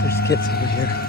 There's kids over here.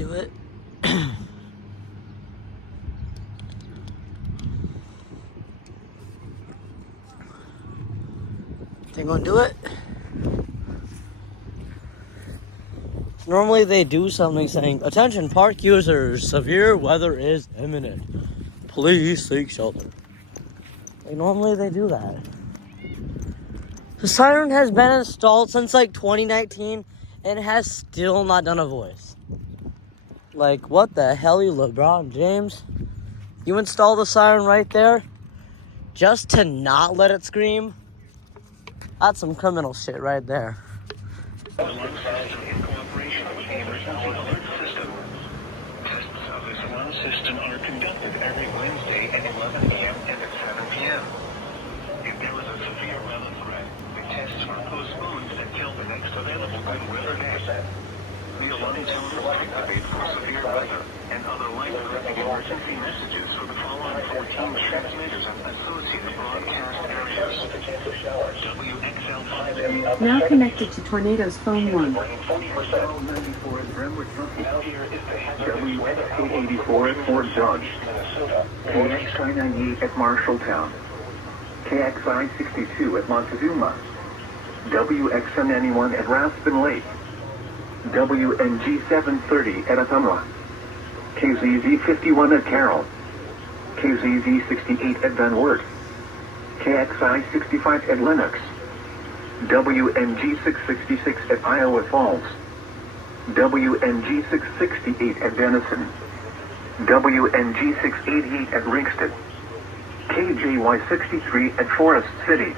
do it. They're gonna do it. Normally they do something saying, "Attention park users, severe weather is imminent. Please seek shelter." Like, normally they do that. The siren has been installed since like 2019 and has still not done a voice. Like, what the hell, you LeBron James? You install the siren right there just to not let it scream? That's some criminal shit right there. System are conducted every Wednesday at 11 a.m. and at 7 p.m. If there is a severe weather threat, the tests are postponed until the next available good weather day. The alarm tone will activate for severe weather and other life-threatening emergency messages for the following 14 transmitters and associated broadcast areas. WXL5. Now connected to Tornado's phone 1. WX884 at Fort Dodge. KXI98 at Marshalltown. KXI62 at Montezuma. WXM91 at Raspin Lake. WNG730 at Ottumwa. KZZ51 at Carroll. KZZ68 at Van Wert. KXI65 at Lennox. WNG666 at Iowa Falls. WNG668 at Denison. WNG688 at Ringsted. KJY63 at Forest City.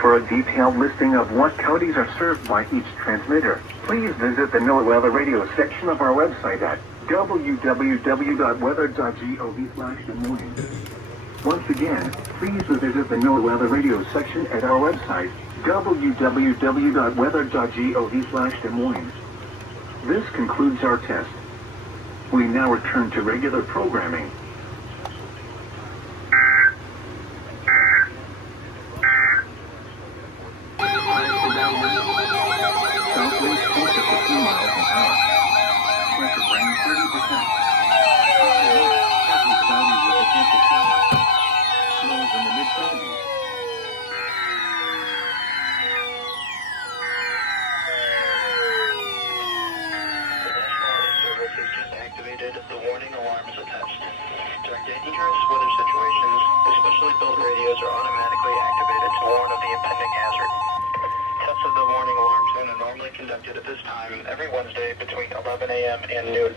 For a detailed listing of what counties are served by each transmitter, please visit the NOAA Weather Radio section of our website at www.weather.gov/Des Moines. Once again, please visit the NOAA Weather Radio section at our website, www.weather.gov/Des Moines. This concludes our test. We now return to regular programming. Southwest 4 miles an hour. Pressure rain 30%. Partly cloudy with a chance of showers. Lows in the mid-70s. The warning alarms are touched. During dangerous weather situations, the specially built radios are automatically activated to warn of the impending hazard. Tests of the warning alarm tone are normally conducted at this time every Wednesday between 11 a.m. and noon.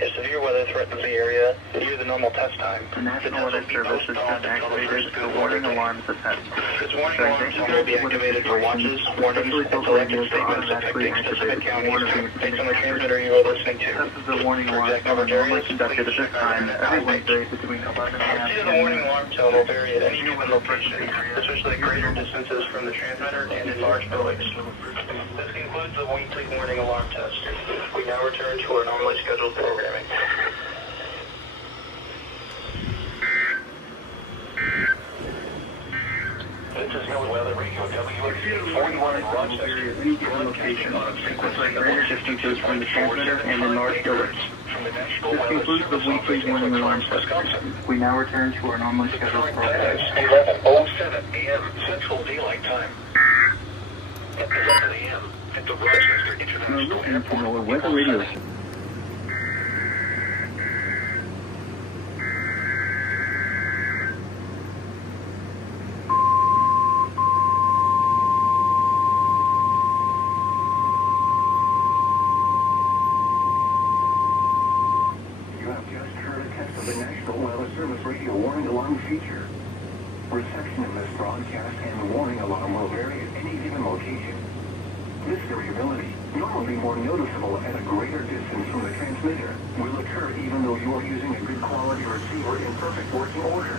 If severe weather threatens the area near the normal test time, the National Weather Service has activated the warning alarms to test. This warning alarm tone will be activated for watches, warnings, and selected statements affecting specific counties based on the transmitter you are listening to. This is the warning alarm tone normally conducted at this time every Wednesday between 11 a.m. The warning alarm tone will vary at any given location, especially at greater distances from the transmitter and in large buildings. This concludes the weekly warning alarm test. We now return to our normally scheduled programming. This is NOAA Weather Radio WXC41 in Rochester. Any given location on greater distances from the transmitter and in large buildings. This concludes the weekly warning alarm test. We now return to our normally scheduled program. 11:07 a.m. Central Daylight Time. At 11 a.m. at the Rochester International Airport. NOAA Weather Radio. Feature. Reception in this broadcast and warning alarm will vary at any given location. This variability, normally more noticeable at a greater distance from the transmitter, will occur even though you are using a good quality receiver in perfect working order.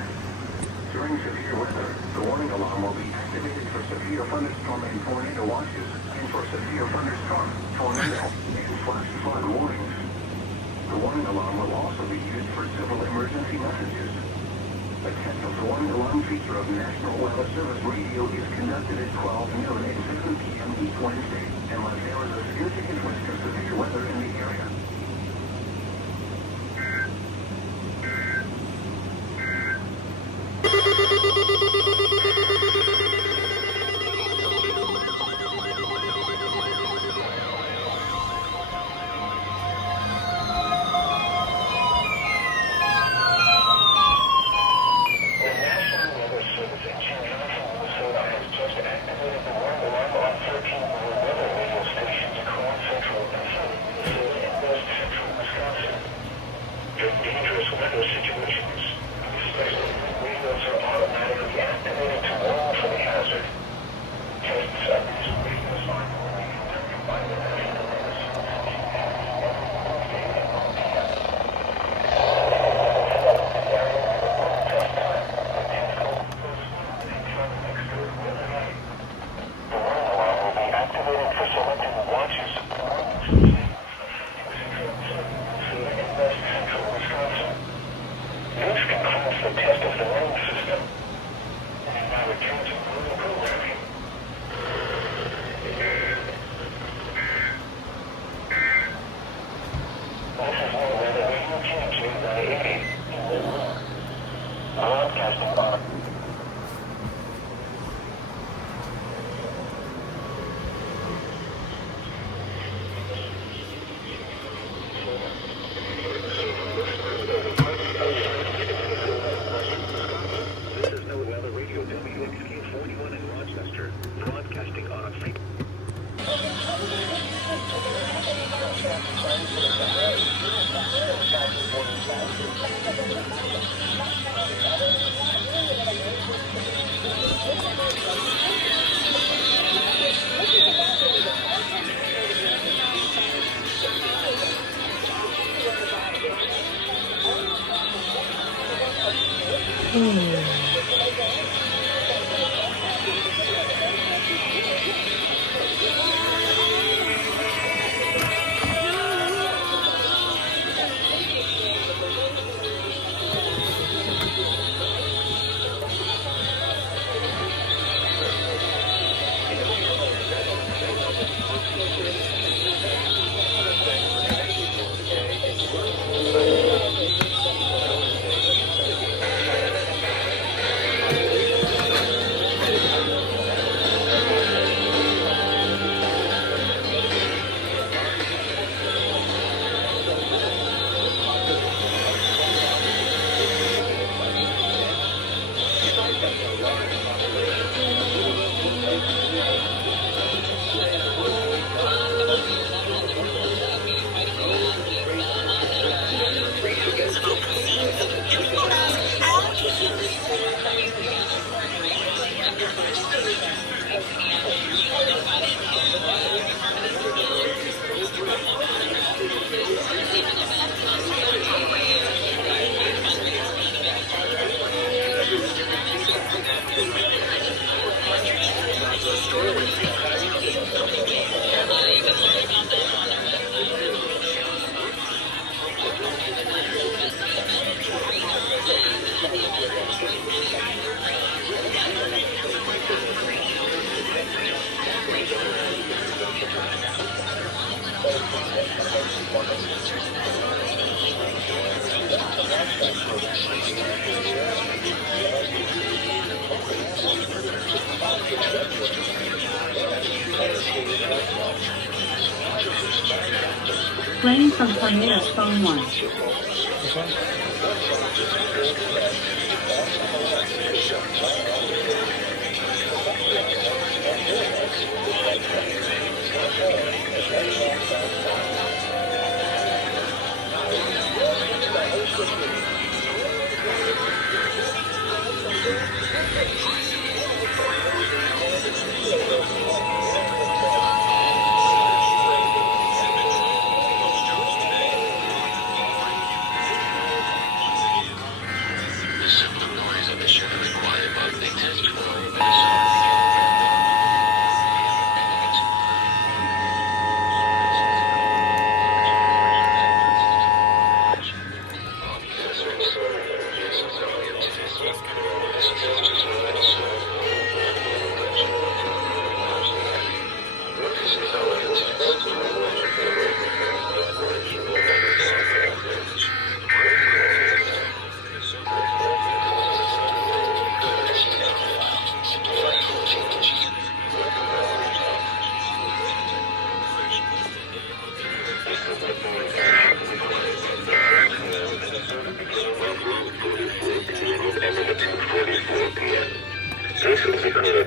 During severe weather, the warning alarm will be activated for severe thunderstorm and tornado watches, and for severe thunderstorm, tornado, and flash flood warnings. The warning alarm will also be used for several emergency messages. The test of the warning alarm feature of National Weather Service Radio is conducted at 12 noon and 7 p.m. each Wednesday, unless there is a significant risk of severe weather in the area. Playing from Tornado's phone 1.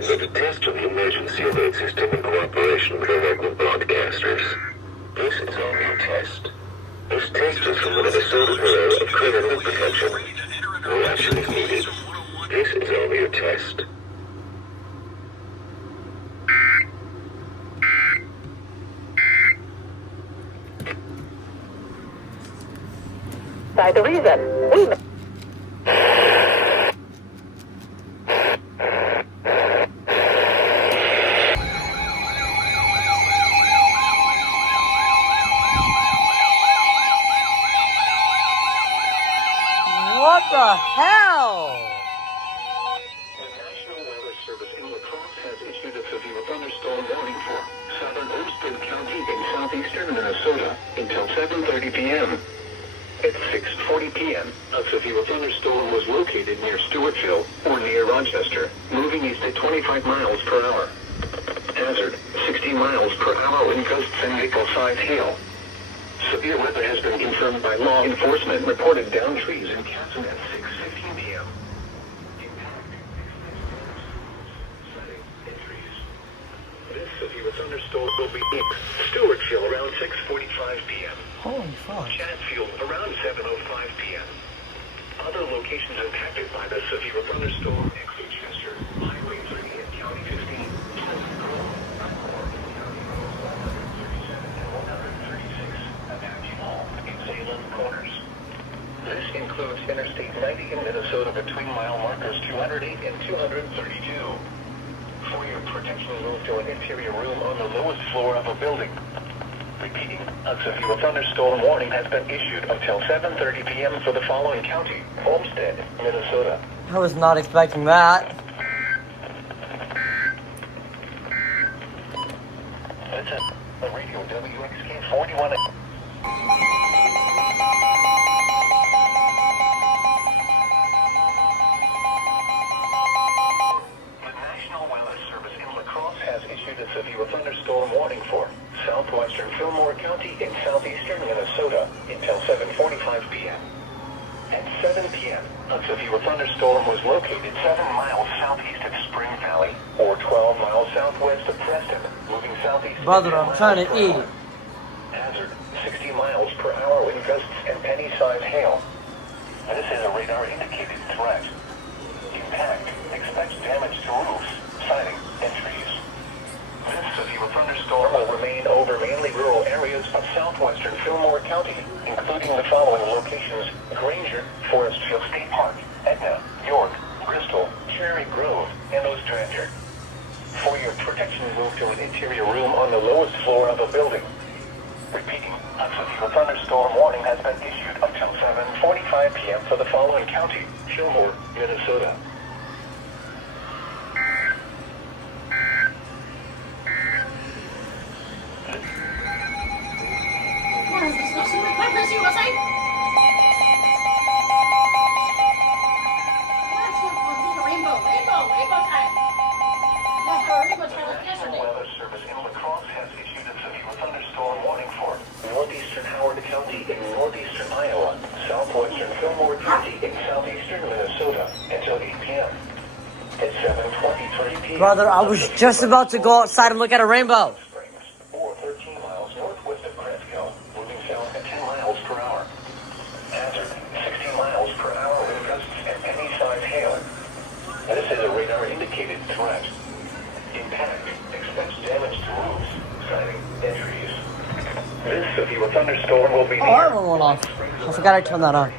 The test of the emergency alert system in cooperation with the local broadcasters. This is only a test. This test is from one of the Solar Bureau of Criminal Protection. No action is needed. This is only a test. By the reason, we What the hell? The National Weather Service in La Crosse has issued a severe thunderstorm warning for southern Olmsted County in southeastern Minnesota until 7:30 p.m. At 6:40 p.m., a severe thunderstorm was located near Stewartville or near Rochester, moving east at 25 miles per hour. Hazard, 60 miles per hour wind gusts and nickel-sized hail. Severe weather has been confirmed by law enforcement reported down trees in Casson at 6:15 p.m. This severe thunderstorm will be in Stewartville around 6:45 p.m. Holy fuck. Chatfield around 7:05 p.m. Other locations impacted by the severe thunderstorm include Chester, Highway 3 and County 15, Pleasant Grove, and 136, Apache Hall in Salem Corners. This includes Interstate 90 in Minnesota between mile markers 208 and 232. For your protection, move to an interior room on the lowest floor of a building. Repeating, a severe thunderstorm warning has been issued until 7:30 p.m. for the following county: Homestead, Minnesota. I was not expecting that. That's it. The radio WXK 41. The National Weather Service in La Crosse has issued a severe thunderstorm warning for southwestern Fillmore County in southeastern Minnesota until 7:45 p.m. At 7 p.m., a severe thunderstorm was located 7 miles southeast of Spring Valley or 12 miles southwest of Preston, moving southeast. Brother, I'm trying to eat. Hazard, 60 miles per hour wind gusts and penny-sized hail. This is a radar-indicated threat. Impact, expect damage to roofs, siding, and trees. This severe thunderstorm will remain over mainly rural areas of southwestern Fillmore County, including the following locations: Granger, Forestville State Park, Etna, York, Bristol, Cherry Grove, and Ostrander. For your protection, move to an interior room on the lowest floor of a building. Repeating, a severe thunderstorm warning has been issued until 7:45 p.m. for the following county: Fillmore, Minnesota. National Weather Service in La Crosse has issued a severe thunderstorm warning for northeastern Howard County in northeastern Iowa, southwestern Fillmore County in southeastern Minnesota until 8 p.m. At 7:23 p.m. Brother, I was just about to go outside and look at a rainbow. Springs, or 13 miles northwest of Cresco, moving south at 10 miles per hour. Hazard, 60 miles per hour wind gusts and penny-sized hail. This is a radar-indicated threat. Impact, expect damage to roofs, siding, and trees. This severe thunderstorm will be Oh, I went off. I forgot I turned that on.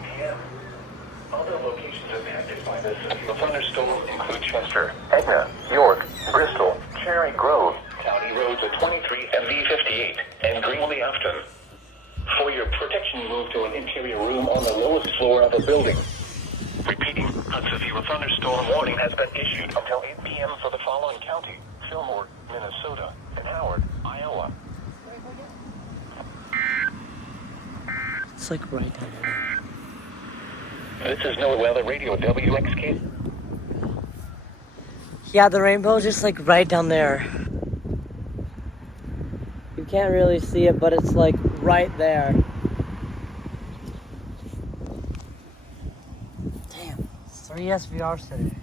Other locations impacted by this severe thunderstorm include Chester, Etna, York, Bristol, Cherry Grove, County Roads at 23 and B58, and Greenlee-Afton. For your protection, move to an interior room on the lowest floor of a building. Repeating, a severe thunderstorm warning has been issued until 8 p.m. for the following county: Fillmore, Minnesota, and Howard, Iowa. It's like right down there. This is NOAA Weather Radio WXK. Yeah, the rainbow's just like right down there. You can't really see it, but it's like right there. Damn, 3 SVRs today.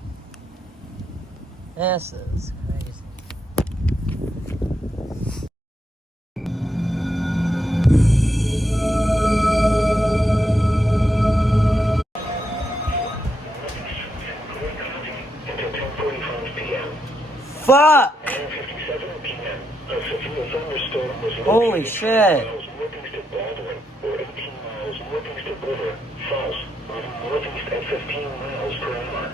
This is crazy. Until 10:45 p.m. Fuck! 10:57 p.m. A severe thunderstorm was located Holy shit. 12 miles northeast of Baldwin, or 18 miles northeast of River, Falls, moving northeast at 15 miles per hour.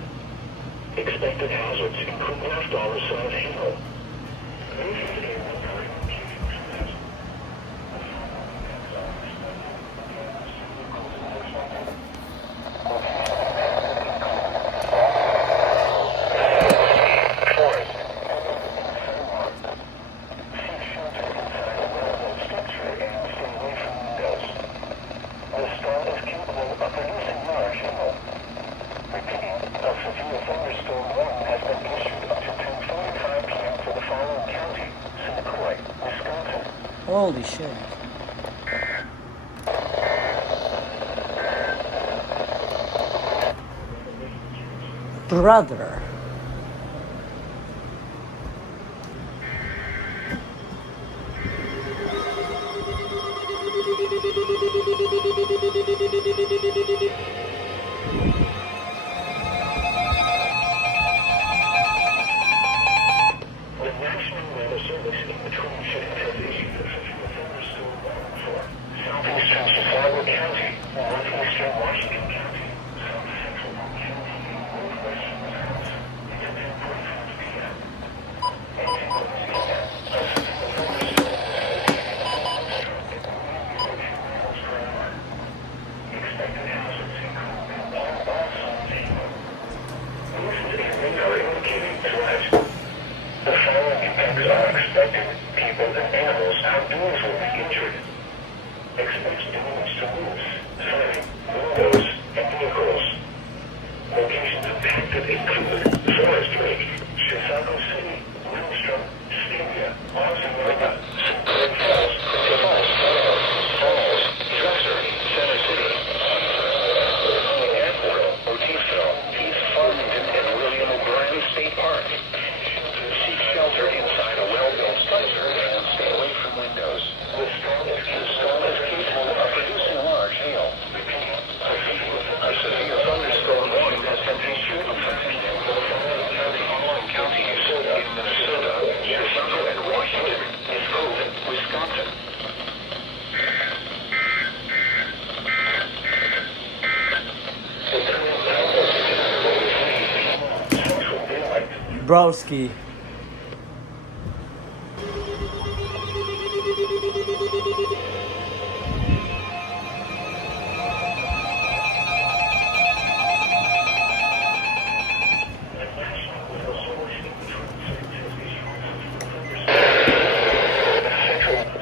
Expected hazards include half-dollar-sized hail. Holy shit. Brother. Outdoors will be injured. Expect damage to roofs, siding, windows, and vehicles. Locations impacted include Forest Lake, Chicago City, Wilmstrom, Sylvia, Austin, Grand Falls, Dresser, Center City, Airport, Otisville, East Farmington, and William O'Brien State Park. Seek shelter inside a well-built structure and stay away from windows. The storm is capable of producing large hail. A severe thunderstorm warning has been issued for the following counties in Minnesota, Chicago, and Washington, including Wisconsin. Broski.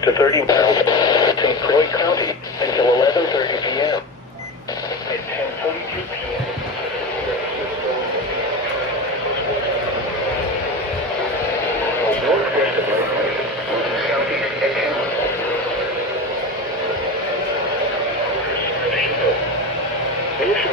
To 30 miles St. Croix County until 11:30 p.m. At 10:42 p.m. Northwest of Lakewood, moving southeast at 10 miles. This is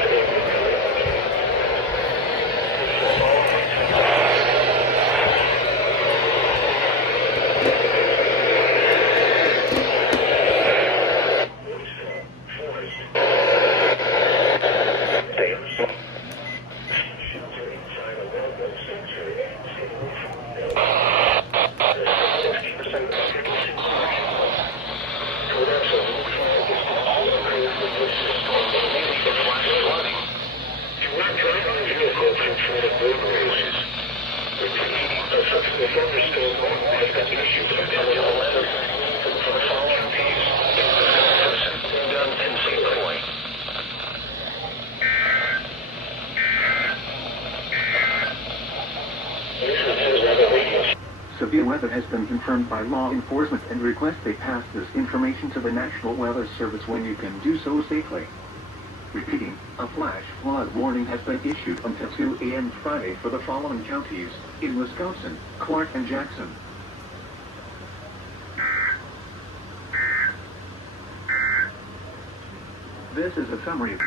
severe weather has been confirmed by law enforcement and request they pass this information to the National Weather Service when you can do so safely. Repeating, a flash flood warning has been issued until 2 a.m. Friday for the following counties in Wisconsin, Clark, and Jackson. This is a summary.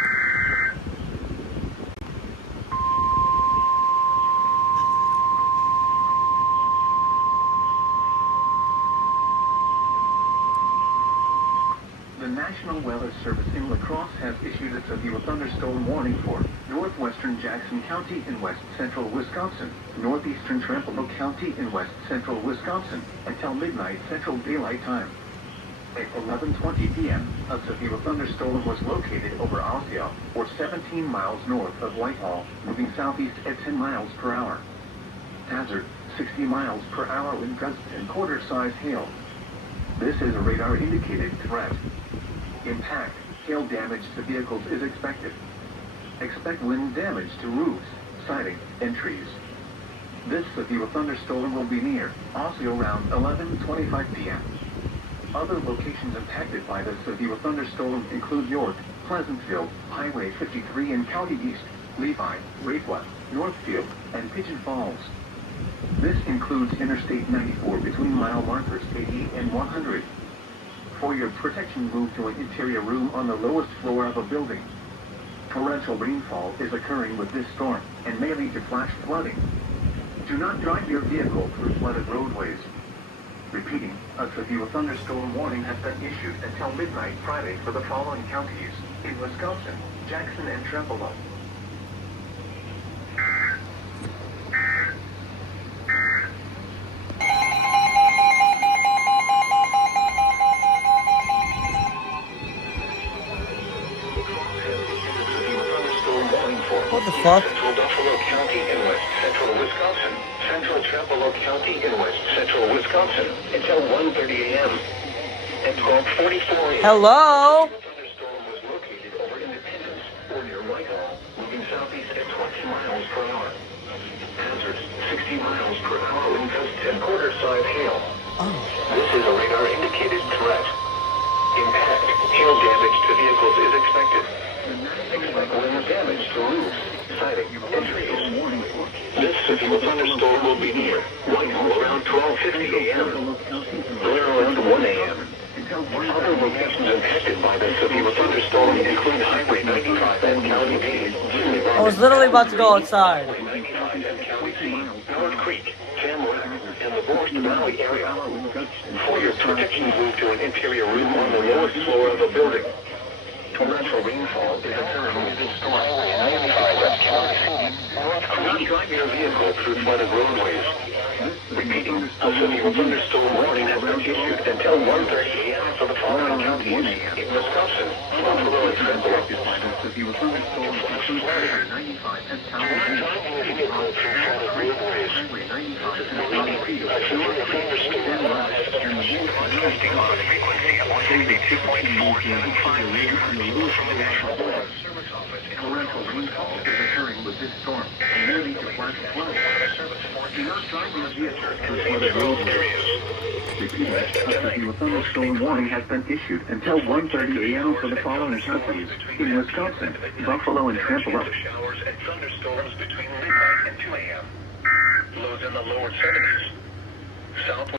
The National Weather Service in La Crosse has issued a severe thunderstorm warning for northwestern Jackson County in west central Wisconsin, northeastern Trempealeau County in west central Wisconsin, until midnight Central Daylight Time. At 11:20 p.m., a severe thunderstorm was located over Osceola, or 17 miles north of Whitehall, moving southeast at 10 miles per hour. Hazard, 60 miles per hour wind gusts and quarter-size hail. This is a radar-indicated threat. Impact, hail damage to vehicles is expected. Expect wind damage to roofs, siding, and trees. This severe thunderstorm will be near Osceola around 11:25 p.m. Other locations impacted by the severe thunderstorm include York, Pleasantville, Highway 53 in County East, Levi, Rayquat, Northfield, and Pigeon Falls. This includes Interstate 94 between mile markers 80 and 100. For your protection, move to an interior room on the lowest floor of a building. Torrential rainfall is occurring with this storm and may lead to flash flooding. Do not drive your vehicle through flooded roadways. Repeating, a severe thunderstorm warning has been issued until midnight Friday for the following counties in Wisconsin, Jackson, and Trempealeau. What the fuck? Central Buffalo County in west central Wisconsin, central Trempealeau County in west central Wisconsin until 1:30 a.m. At 12:44 a.m. Hello? The thunderstorm was located over Independence or near Whitehall, moving southeast at 20 miles per hour. Hazard, 60 miles per hour wind gusts and quarter-size hail. Oh. This is a radar indicator Other locations impacted by this severe thunderstorm include Highway 95 and County D. I was literally about to go outside. 95 and County C, North Creek, Tamworth, and the Forest Valley area. For your protection, move to an interior room on the lowest floor of the building. Torrential rainfall is occurring with this storm. 95 at County C, North Creek. Do not drive your vehicle through flooded roadways. Repeating, a severe thunderstorm warning has been issued until 1:30 a.m. for the following counties in Wisconsin, Buffalo, and Central. Severe thunderstorm includes Highway 95 and County D. Driving your vehicle through flooded roadways. Highway 95 and County D. A severe thunderstorm broadcasting on a frequency of 162.475 meters from the National Weather Service Office. Torrential rainfall is occurring with this storm, and may lead to flash floods. Do not drive your vehicle through flooded roadways. Repeating, a severe thunderstorm warning has been issued until 1:30 a.m. for the following counties in Wisconsin, Buffalo, and Central. Showers and thunderstorms between midnight and 2 a.m. Lows in the lower 70s. South